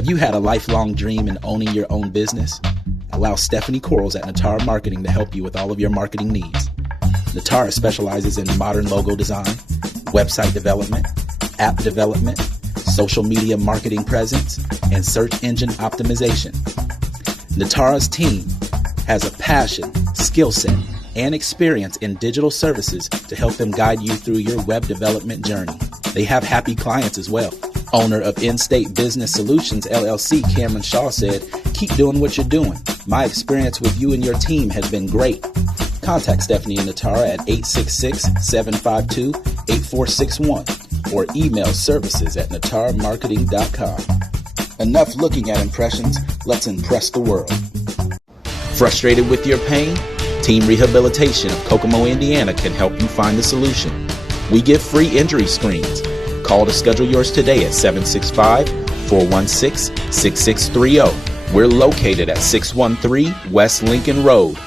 Have you had a lifelong dream in owning your own business? Allow Stephanie Corals at Nitara Marketing to help you with all of your marketing needs. Nitara specializes in modern logo design, website development, app development, social media marketing presence, and search engine optimization. Nitara's team has a passion, skill set, and experience in digital services to help them guide you through your web development journey. They have happy clients as well. Owner of In-State Business Solutions, LLC, Cameron Shaw said, "Keep doing what you're doing. My experience with you and your team has been great." Contact Stephanie and Nitara at 866-752-8461 or email services@nitaramarketing.com. Enough looking at impressions. Let's impress the world. Frustrated with your pain? Team Rehabilitation of Kokomo, Indiana can help you find the solution. We give free injury screens. Call to schedule yours today at 765-416-6630. We're located at 613 West Lincoln Road,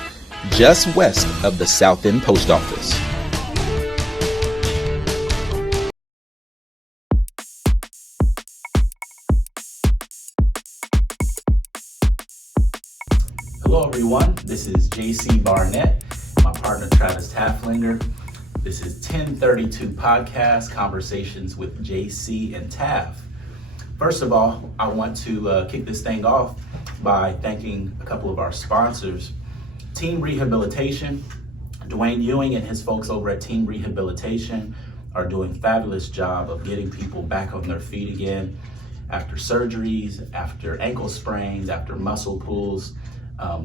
just west of the South End Post Office. Hello everyone, this is JC Barnett, my partner Travis Tafflinger. This is 1032 Podcast, Conversations with JC and Taf. First of all, I want to kick this thing off by thanking a couple of our sponsors. Team Rehabilitation, Dwayne Ewing and his folks over at Team Rehabilitation are doing a fabulous job of getting people back on their feet again after surgeries, after ankle sprains, after muscle pulls.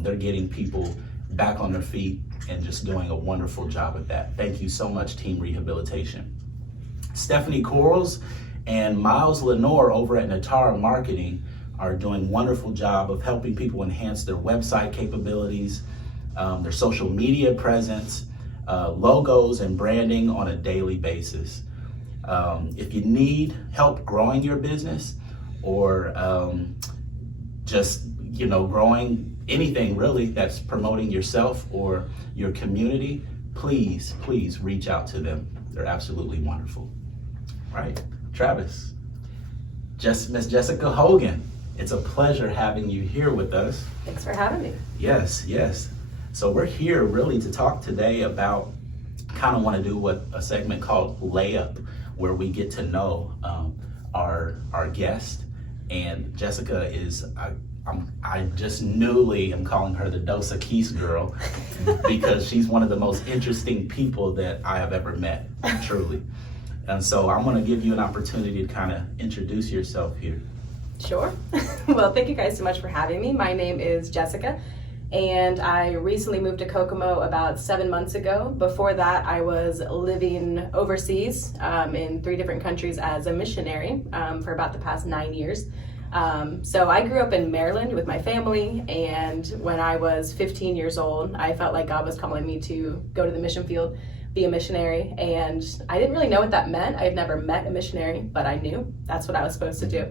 They're getting people back on their feet and just doing a wonderful job at that. Thank you so much, Team Rehabilitation. Stephanie Corals and Miles Lenore over at Nitara Marketing are doing a wonderful job of helping people enhance their website capabilities, their social media presence, logos and branding on a daily basis. If you need help growing your business or just growing anything really that's promoting yourself or your community, please reach out to them. They're absolutely wonderful. All right, Travis, Miss Jessica Hogan, it's a pleasure having you here with us. Thanks for having me. Yes. So we're here really to talk today about, kind of want to do a segment called Layup, where we get to know our guest. And Jessica is, I just newly am calling her the Dos Equis girl because she's one of the most interesting people that I have ever met, truly. And so I'm going to give you an opportunity to kind of introduce yourself here. Sure. Well, thank you guys so much for having me. My name is Jessica, and I recently moved to Kokomo about 7 months ago. Before that, I was living overseas in 3 different countries as a missionary for about the past 9 years. So I grew up in Maryland with my family, and when I was 15 years old, I felt like God was calling me to go to the mission field, be a missionary, and I didn't really know what that meant. I had never met a missionary, but I knew that's what I was supposed to do.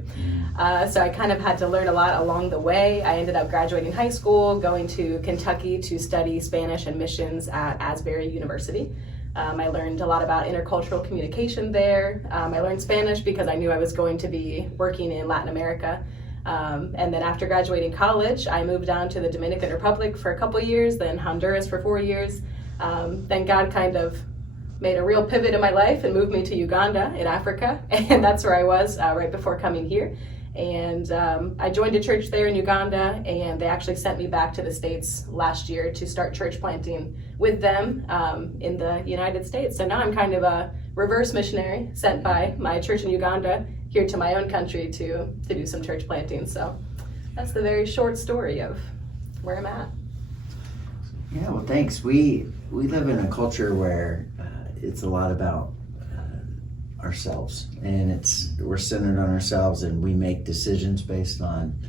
So I kind of had to learn a lot along the way. I ended up graduating high school, going to Kentucky to study Spanish and missions at Asbury University. I learned a lot about intercultural communication there. I learned Spanish because I knew I was going to be working in Latin America. And then after graduating college, I moved down to the Dominican Republic for a couple years, then Honduras for 4 years. Then God kind of made a real pivot in my life and moved me to Uganda in Africa. And that's where I was right before coming here. And I joined a church there in Uganda, and they actually sent me back to the States last year to start church planting with them in the United States. So now I'm kind of a reverse missionary sent by my church in Uganda here to my own country to do some church planting. So that's the very short story of where I'm at. Yeah, well, thanks. We live in a culture where it's a lot about ourselves, and we're centered on ourselves, and we make decisions based on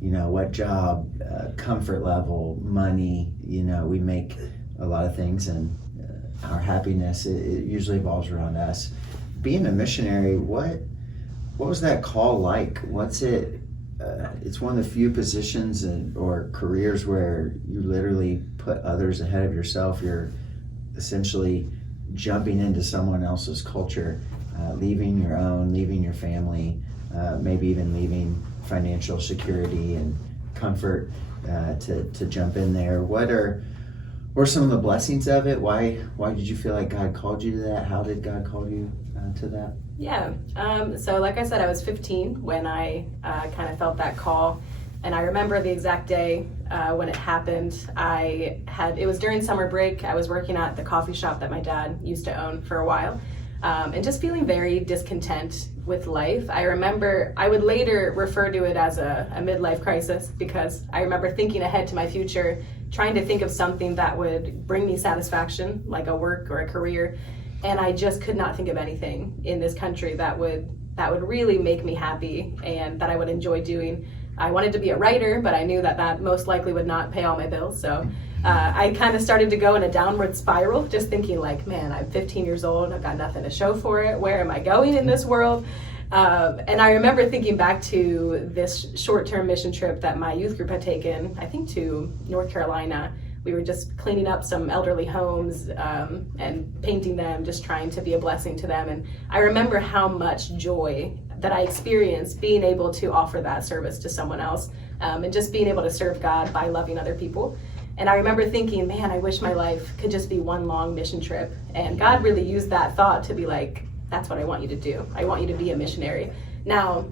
what job, comfort level, money. We make a lot of things, and our happiness it usually revolves around us. Being a missionary, what was that call like? What's it? It's one of the few positions or careers where you literally put others ahead of yourself. You're essentially jumping into someone else's culture, leaving your own, leaving your family, maybe even leaving financial security and comfort to jump in there. What are some of the blessings of it? Why did you feel like God called you to that? How did God call you to that? Yeah, so like I said, I was 15 when I kind of felt that call. And I remember the exact day when it happened. It was during summer break. I was working at the coffee shop that my dad used to own for a while, and just feeling very discontent with life. I remember I would later refer to it as a midlife crisis, because I remember thinking ahead to my future, trying to think of something that would bring me satisfaction, like a work or a career, and I just could not think of anything in this country that would really make me happy and that I would enjoy doing. I wanted to be a writer, but I knew that most likely would not pay all my bills. So I kind of started to go in a downward spiral, just thinking like, man, I'm 15 years old. I've got nothing to show for it. Where am I going in this world? And I remember thinking back to this short-term mission trip that my youth group had taken, I think to North Carolina. We were just cleaning up some elderly homes and painting them, just trying to be a blessing to them. And I remember how much joy that I experienced being able to offer that service to someone else, and just being able to serve God by loving other people. And I remember thinking, man, I wish my life could just be one long mission trip. And God really used that thought to be like, that's what I want you to do. I want you to be a missionary. Now,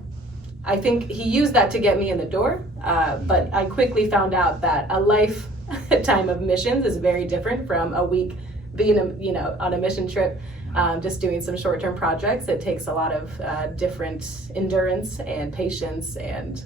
I think he used that to get me in the door, but I quickly found out that a lifetime of missions is very different from a week being on a mission trip. Just doing some short-term projects. It takes a lot of different endurance and patience and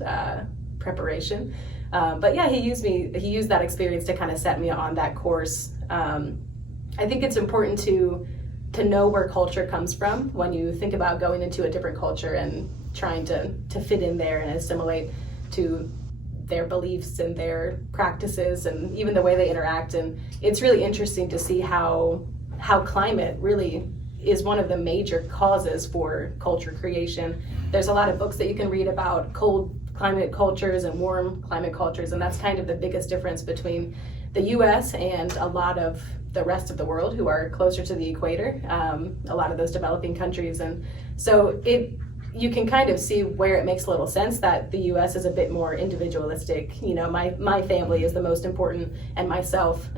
preparation. But yeah, he used that experience to kind of set me on that course. I think it's important to know where culture comes from when you think about going into a different culture and trying to fit in there and assimilate to their beliefs and their practices and even the way they interact. And it's really interesting to see how climate really is one of the major causes for culture creation. There's a lot of books that you can read about cold climate cultures and warm climate cultures, and that's kind of the biggest difference between the US and a lot of the rest of the world who are closer to the equator, a lot of those developing countries. And so you can kind of see where it makes a little sense that the US is a bit more individualistic. My family is the most important, and myself.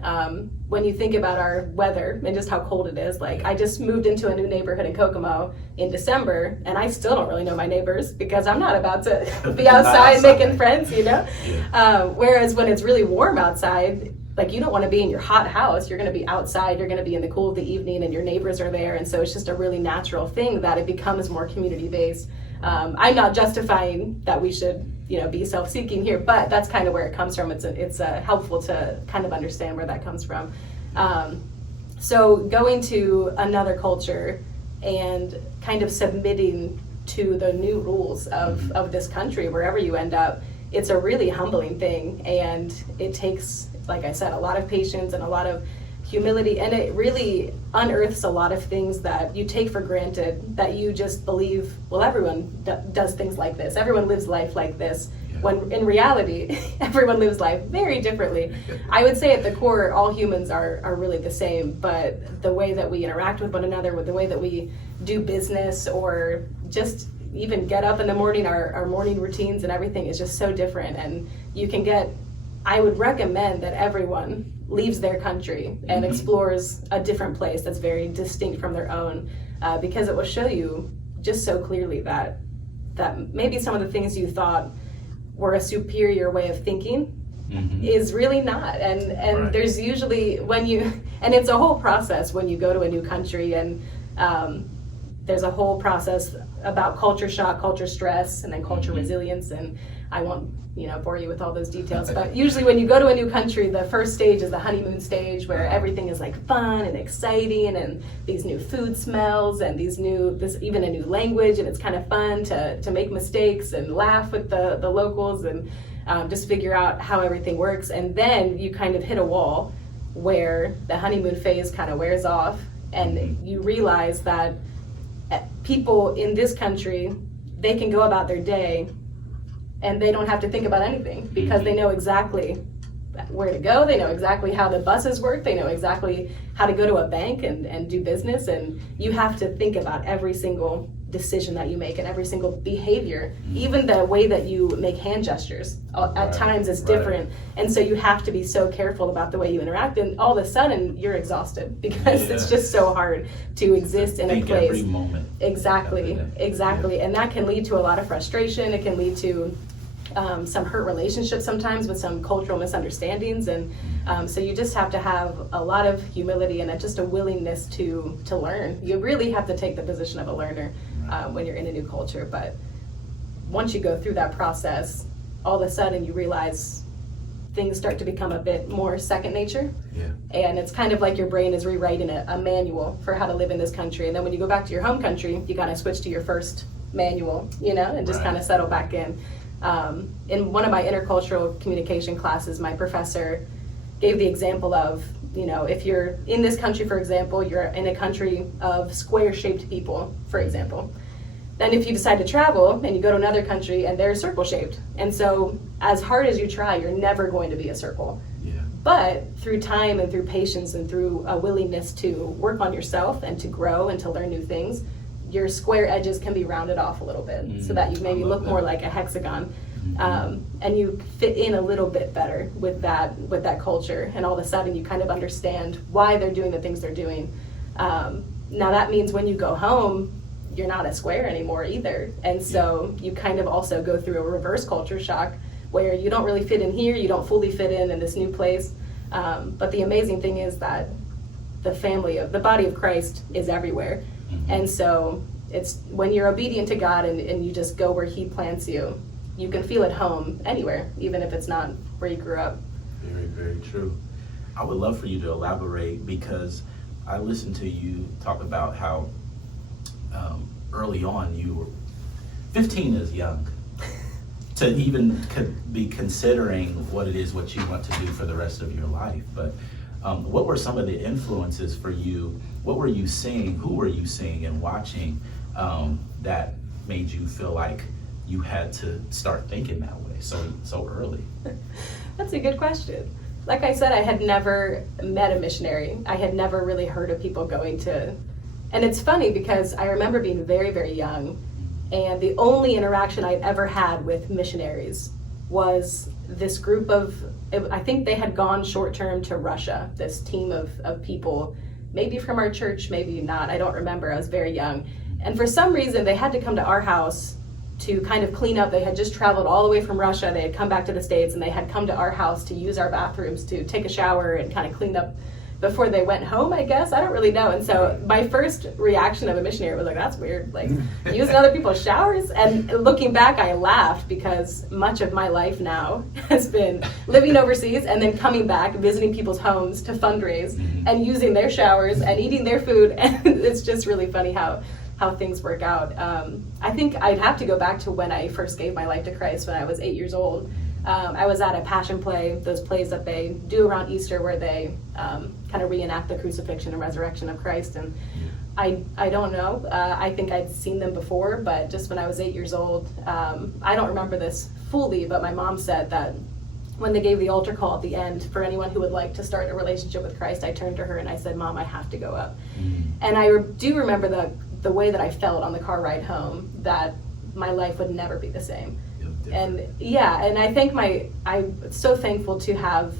When you think about our weather and just how cold it is, like I just moved into a new neighborhood in Kokomo in December, and I still don't really know my neighbors because I'm not about to be outside making friends, whereas when it's really warm outside, like you don't want to be in your hot house. You're going to be outside. You're going to be in the cool of the evening, and your neighbors are there. And so it's just a really natural thing that it becomes more community-based. I'm not justifying that we should, be self-seeking here, but that's kind of where it comes from. It's helpful to kind of understand where that comes from. So going to another culture and kind of submitting to the new rules of this country, wherever you end up, it's a really humbling thing, and it takes, like I said, a lot of patience and a lot of humility, and it really unearths a lot of things that you take for granted, that you just believe, well, everyone does things like this, everyone lives life like this, when in reality, everyone lives life very differently. I would say at the core, all humans are really the same, but the way that we interact with one another, with the way that we do business, or just even get up in the morning, our morning routines and everything is just so different. And I would recommend that everyone leaves their country and explores a different place that's very distinct from their own, because it will show you just so clearly that maybe some of the things you thought were a superior way of thinking is really not. And right. There's usually and it's a whole process when you go to a new country, and there's a whole process about culture shock, culture stress, and then culture resilience, and I won't bore you with all those details, but usually when you go to a new country, the first stage is the honeymoon stage, where everything is like fun and exciting, and these new food smells, and even a new language, and it's kind of fun to make mistakes and laugh with the locals and just figure out how everything works. And then you kind of hit a wall where the honeymoon phase kind of wears off, and you realize that people in this country, they can go about their day and they don't have to think about anything, because they know exactly where to go, they know exactly how the buses work, they know exactly how to go to a bank and do business, and you have to think about every single decision that you make and every single behavior, even the way that you make hand gestures at times is different. And so you have to be so careful about the way you interact, and all of a sudden you're exhausted because it's just so hard to exist in a place. Every moment. Exactly. And that can lead to a lot of frustration. It can lead to some hurt relationships sometimes with some cultural misunderstandings, and so you just have to have a lot of humility and just a willingness to learn. You really have to take the position of a learner when you're in a new culture, but once you go through that process, all of a sudden you realize things start to become a bit more second nature. And it's kind of like your brain is rewriting a manual for how to live in this country, and then when you go back to your home country, you kind of switch to your first manual, and just kind of settle back in. In one of my intercultural communication classes, my professor gave the example of, if you're in this country, for example, you're in a country of square-shaped people, for example. Then if you decide to travel and you go to another country and they're circle-shaped, and so as hard as you try, you're never going to be a circle. But through time and through patience and through a willingness to work on yourself and to grow and to learn new things, your square edges can be rounded off a little bit so that you maybe look more like a hexagon, and you fit in a little bit better with that culture, and all of a sudden you kind of understand why they're doing the things they're doing. Now that means when you go home, you're not a square anymore either, and so you kind of also go through a reverse culture shock where you don't really fit in here, you don't fully fit in this new place, but the amazing thing is that the body of Christ is everywhere. And so it's when you're obedient to God and you just go where he plants you, you can feel at home anywhere, even if it's not where you grew up. Very, very true. I would love for you to elaborate, because I listened to you talk about how early on you were 15 is young to even be considering what you want to do for the rest of your life. But what were some of the influences for you? What were you seeing? Who were you seeing and watching that made you feel like you had to start thinking that way so early? That's a good question. Like I said, I had never met a missionary. I had never really heard of people going to, and it's funny because I remember being very, very young, and the only interaction I'd ever had with missionaries was this group of, I think they had gone short-term to Russia, this team of people, maybe from our church, maybe not, I don't remember, I was very young. And for some reason, they had to come to our house to kind of clean up. They had just traveled all the way from Russia, they had come back to the States, and they had come to our house to use our bathrooms to take a shower and kind of clean up before they went home, I guess. I don't really know. And so my first reaction of a missionary was like, that's weird, like using other people's showers. And looking back, I laughed because much of my life now has been living overseas and then coming back, visiting people's homes to fundraise and using their showers and eating their food. And it's just really funny how things work out. I think I'd have to go back to when I first gave my life to Christ when I was 8 years old. I was at a passion play, those plays that they do around Easter where they kind of reenact the crucifixion and resurrection of Christ. And I don't know, I think I'd seen them before, but just when I was 8 years old, I don't remember this fully, but my mom said that when they gave the altar call at the end for anyone who would like to start a relationship with Christ, I turned to her and I said, Mom, I have to go up. And I do remember the way that I felt on the car ride home, that my life would never be the same. And and I think I'm so thankful to have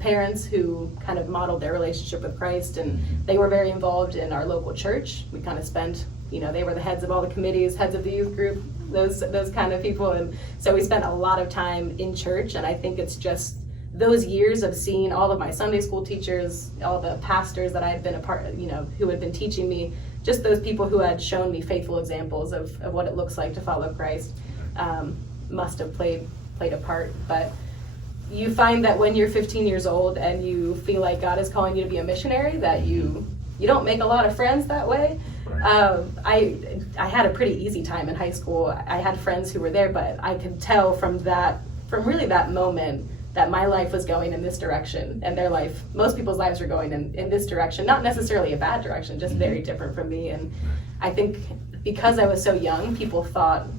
parents who kind of modeled their relationship with Christ, and they were very involved in our local church. We kind of spent, they were the heads of all the committees, heads of the youth group, those kind of people, and so we spent a lot of time in church. And I think it's just those years of seeing all of my Sunday school teachers, all the pastors that I had been a part, who had been teaching me, just those people who had shown me faithful examples of what it looks like to follow Christ. Must have played a part. But you find that when you're 15 years old and you feel like God is calling you to be a missionary, that you don't make a lot of friends that way. I had a pretty easy time in high school. I had friends who were there, but I could tell from really that moment that my life was going in this direction, and their life, most people's lives were going in this direction, not necessarily a bad direction, just very different from me. And I think because I was so young,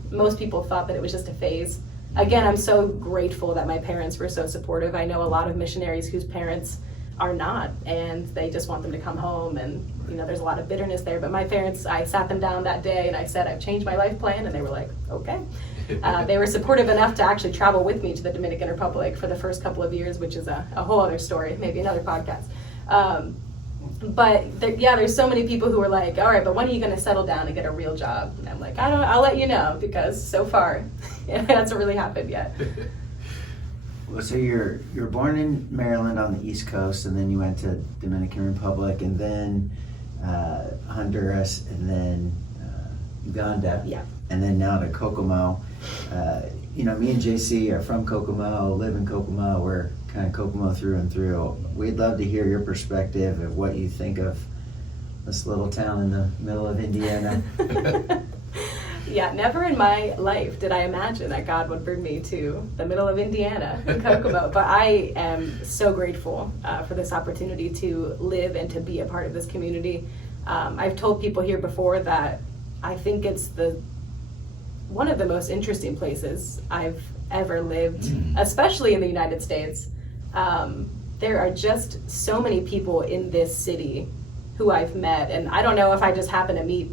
most people thought that it was just a phase. Again, I'm so grateful that my parents were so supportive. I know a lot of missionaries whose parents are not, and they just want them to come home, and there's a lot of bitterness there. But my parents, I sat them down that day and I said, I've changed my life plan, and they were like, okay. They were supportive enough to actually travel with me to the Dominican Republic for the first couple of years, which is a whole other story, maybe another podcast. But there's so many people who are like, all right, but when are you going to settle down and get a real job? And I'm like, I'll let you know, because so far it hasn't really happened yet. Well, so you're born in Maryland on the East Coast, and then you went to Dominican Republic, and then Honduras, and then Uganda, Yeah. and then now to Kokomo. Me and JC are from Kokomo, live in Kokomo. We're kind of Kokomo through and through. We'd love to hear your perspective of what you think of this little town in the middle of Indiana. Yeah, never in my life did I imagine that God would bring me to the middle of Indiana, in Kokomo. But I am so grateful for this opportunity to live and to be a part of this community. I've told people here before that I think it's one of the most interesting places I've ever lived, especially in the United States. There are just so many people in this city who I've met, and I don't know if I just happen to meet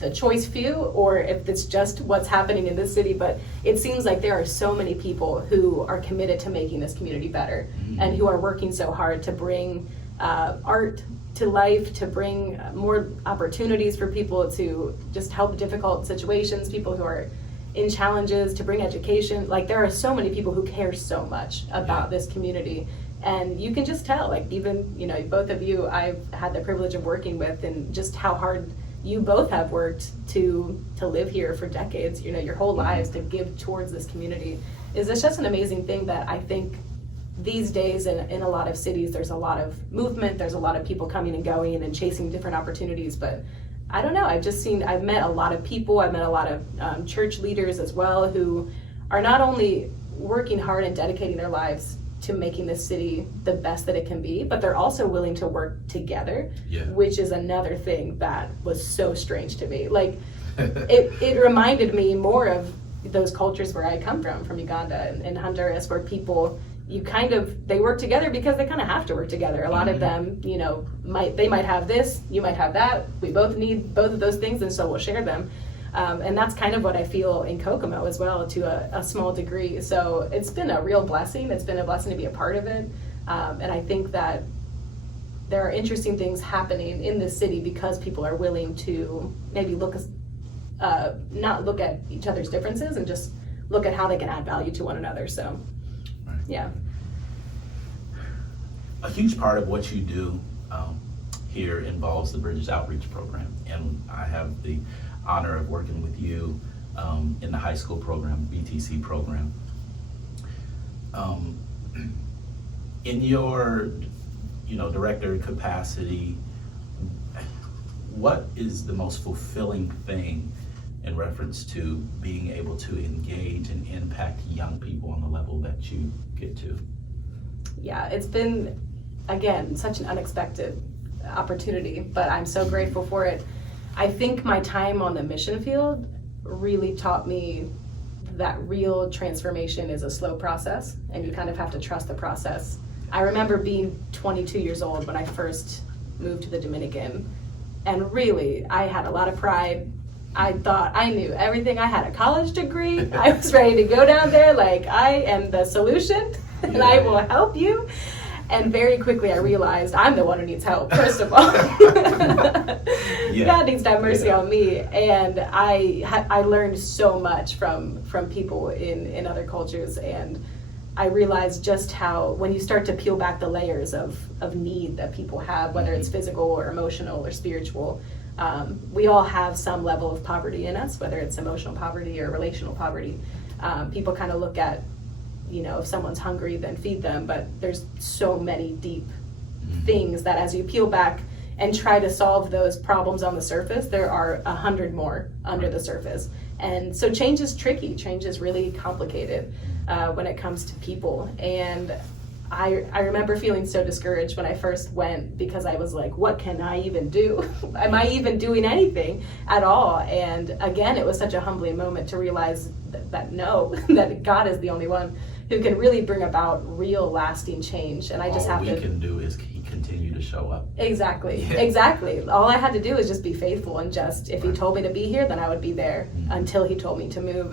the choice few or if it's just what's happening in this city, but it seems like there are so many people who are committed to making this community better and who are working so hard to bring art to life, to bring more opportunities for people, to just help difficult situations, people who are in challenges, to bring education. Like, there are so many people who care so much about this community, and you can just tell, like, even both of you I've had the privilege of working with, and just how hard you both have worked to live here for decades, your whole lives, to give towards this community. It's just an amazing thing that I think these days in a lot of cities, there's a lot of movement, there's a lot of people coming and going and chasing different opportunities, but I don't know, I've met a lot of people, I've met a lot of church leaders as well, who are not only working hard and dedicating their lives to making this city the best that it can be, but they're also willing to work together, which is another thing that was so strange to me. Like, it reminded me more of those cultures where I come from Uganda and Honduras, where people, they work together because they kind of have to work together. A lot of them, they might have this, you might have that, we both need both of those things, and so we'll share them. And that's kind of what I feel in Kokomo as well, to a small degree. So it's been a real blessing. It's been a blessing to be a part of it. And I think that there are interesting things happening in this city because people are willing to maybe not look at each other's differences and just look at how they can add value to one another. So, yeah. A huge part of what you do here involves the Bridges Outreach Program. And I have the honor of working with you in the high school program, BTC program. In your director capacity, what is the most fulfilling thing in reference to being able to engage and impact young people on the level that you get to? Yeah, it's been, again, such an unexpected opportunity, but I'm so grateful for it. I think my time on the mission field really taught me that real transformation is a slow process, and you kind of have to trust the process. I remember being 22 years old when I first moved to the Dominican, and really, I had a lot of pride. I thought I knew everything. I had a college degree. I was ready to go down there like I am the solution, and I will help you. And very quickly I realized I'm the one who needs help, first of all. God needs to have mercy on me. And I learned so much from people in other cultures, and I realized just how, when you start to peel back the layers of need that people have, whether it's physical or emotional or spiritual, we all have some level of poverty in us, whether it's emotional poverty or relational poverty. People kind of look at, if someone's hungry, then feed them. But there's so many deep things that, as you peel back and try to solve those problems on the surface, there are 100 more under the surface. And so change is tricky. Change is really complicated when it comes to people. And I remember feeling so discouraged when I first went, because I was like, what can I even do? Am I even doing anything at all? And again, it was such a humbling moment to realize that no, that God is the only one who can really bring about real lasting change. And I just have All to. we can do is continue to show up. Exactly, Yeah. exactly. All I had to do was just be faithful, and just, if he told me to be here, then I would be there until he told me to move.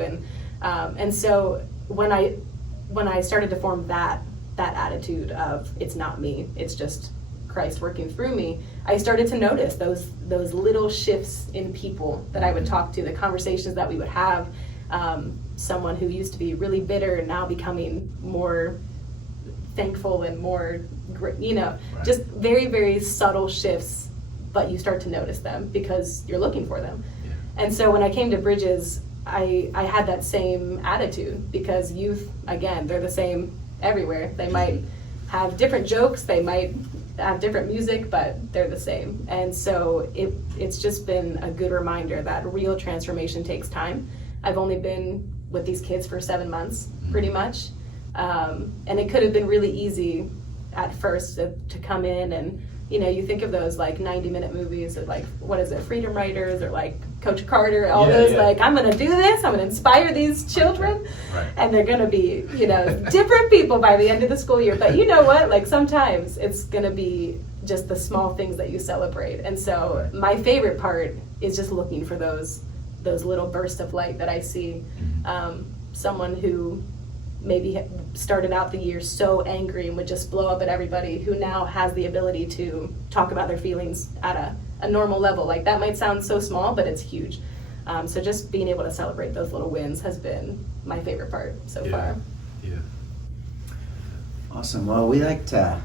And so when I started to form that attitude of, it's not me, it's just Christ working through me, I started to notice those little shifts in people that I would talk to, the conversations that we would have. Someone who used to be really bitter now becoming more thankful and more, just very, very subtle shifts, but you start to notice them because you're looking for them. Yeah. And so when I came to Bridges, I had that same attitude, because youth, again, they're the same everywhere. They might have different jokes, they might have different music, but they're the same. And so it's just been a good reminder that real transformation takes time. I've only been with these kids for 7 months, pretty much. And it could have been really easy at first to come in and, you think of those like 90-minute movies of like, what is it, Freedom Writers, or like Coach Carter, all those like, I'm gonna do this, I'm gonna inspire these children, and they're gonna be, different people by the end of the school year. But you know what, like sometimes it's gonna be just the small things that you celebrate. And so my favorite part is just looking for those little bursts of light that I see. Someone who maybe started out the year so angry and would just blow up at everybody, who now has the ability to talk about their feelings at a normal level. Like, that might sound so small, but it's huge. So just being able to celebrate those little wins has been my favorite part so far. Yeah. Awesome. Well, we like to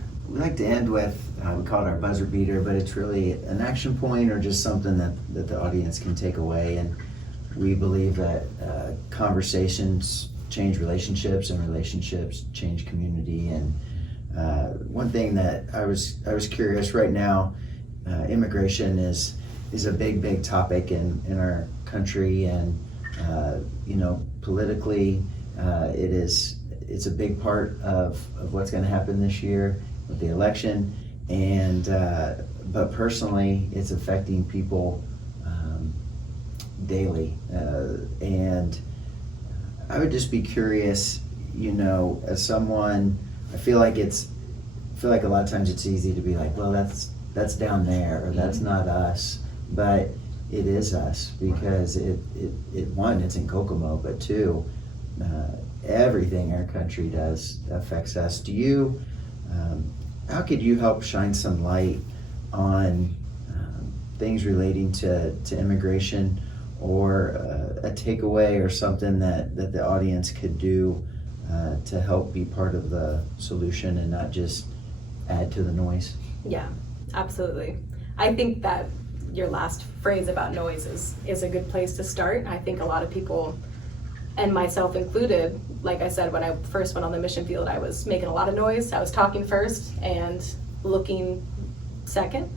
end with, we call it our buzzer beater, but it's really an action point or just something that the audience can take away. And we believe that conversations change relationships, and relationships change community. And one thing that I was curious right now, immigration is a big topic in our country, and politically it's a big part of what's going to happen this year with the election. And but personally, it's affecting people daily, and I would just be curious, as someone, I feel like a lot of times it's easy to be like, well, that's down there, or that's not us, but it is us, because one, it's in Kokomo, but two, everything our country does affects us. Do you, how could you help shine some light on things relating to immigration, or a takeaway, or something that the audience could do to help be part of the solution and not just add to the noise? Yeah, absolutely. I think that your last phrase about noise is a good place to start. I think a lot of people, and myself included, like I said, when I first went on the mission field, I was making a lot of noise. I was talking first and looking second.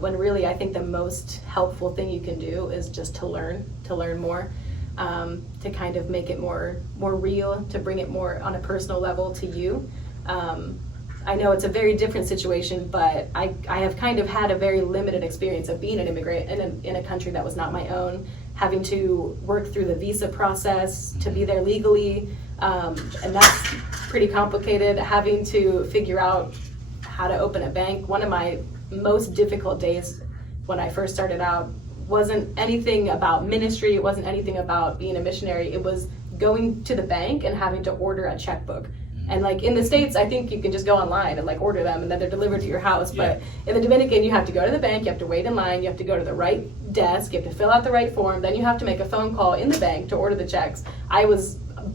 When really, I think the most helpful thing you can do is just to learn more, to kind of make it more real, to bring it more on a personal level to you. I know it's a very different situation, but I have kind of had a very limited experience of being an immigrant in a country that was not my own, having to work through the visa process to be there legally, and that's pretty complicated. Having to figure out how to open a bank. One of my most difficult days when I first started out wasn't anything about ministry, it wasn't anything about being a missionary, it was going to the bank and having to order a checkbook. And like in the States, I think you can just go online and like order them and then they're delivered to your house. But in the Dominican, you have to go to the bank, you have to wait in line, you have to go to the right desk, you have to fill out the right form, then you have to make a phone call in the bank to order the checks.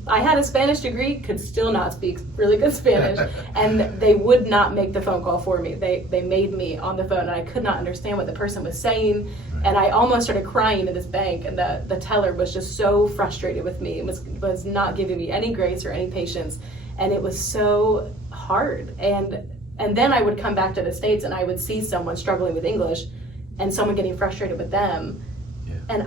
I had a Spanish degree, could still not speak really good Spanish, and they would not make the phone call for me. They made me on the phone, and I could not understand what the person was saying, and I almost started crying in this bank, and the teller was just so frustrated with me, was not giving me any grace or any patience, and it was so hard. And then I would come back to the States, and I would see someone struggling with English, and someone getting frustrated with them, and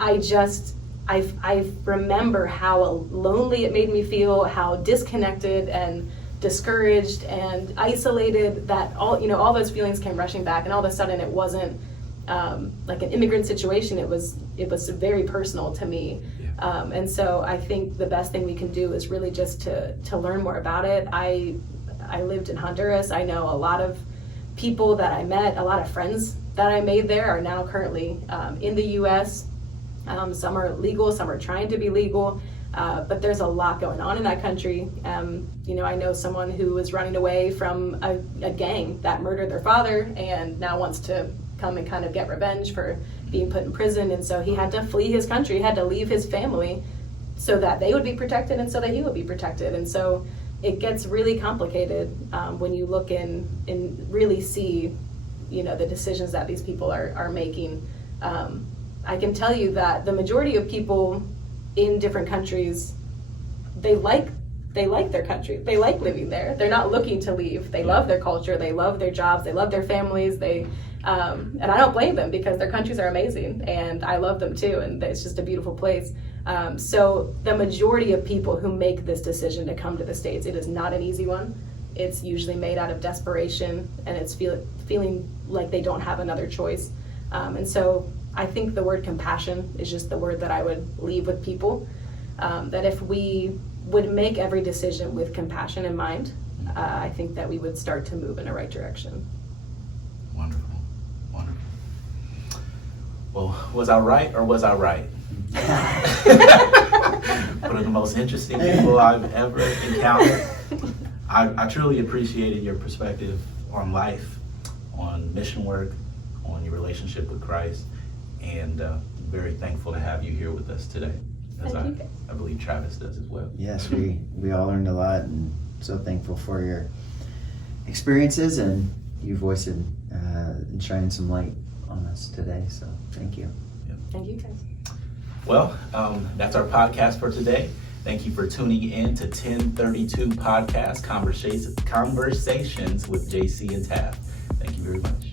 I remember how lonely it made me feel, how disconnected and discouraged and isolated, that all those feelings came rushing back, and all of a sudden it wasn't like an immigrant situation. It was very personal to me. And so I think the best thing we can do is really just to learn more about it. I lived in Honduras. I know a lot of people that I met, a lot of friends that I made there are now currently in the U.S. Some are legal, some are trying to be legal, but there's a lot going on in that country. I know someone who was running away from a gang that murdered their father and now wants to come and kind of get revenge for being put in prison, and so he had to flee his country, he had to leave his family so that they would be protected and so that he would be protected. And so it gets really complicated when you look in and really see, the decisions that these people are making. I can tell you that the majority of people in different countries, they like their country. They like living there. They're not looking to leave. They love their culture. They love their jobs. They love their families. And I don't blame them because their countries are amazing and I love them too. And it's just a beautiful place. So the majority of people who make this decision to come to the States, it is not an easy one. It's usually made out of desperation and it's feeling like they don't have another choice. And so I think the word compassion is just the word that I would leave with people. That if we would make every decision with compassion in mind, I think that we would start to move in the right direction. Wonderful. Well, was I right or was I right? One of the most interesting people I've ever encountered. I truly appreciated your perspective on life, on mission work, on your relationship with Christ, and very thankful to have you here with us today, as I believe Travis does as well. Yes, we all learned a lot, and so thankful for your experiences and you voicing and shining some light on us today. So thank you. Yep. Thank you guys. Well, that's our podcast for today. Thank you for tuning in to 1032 Podcast Conversations with JC and Taf. Thank you very much.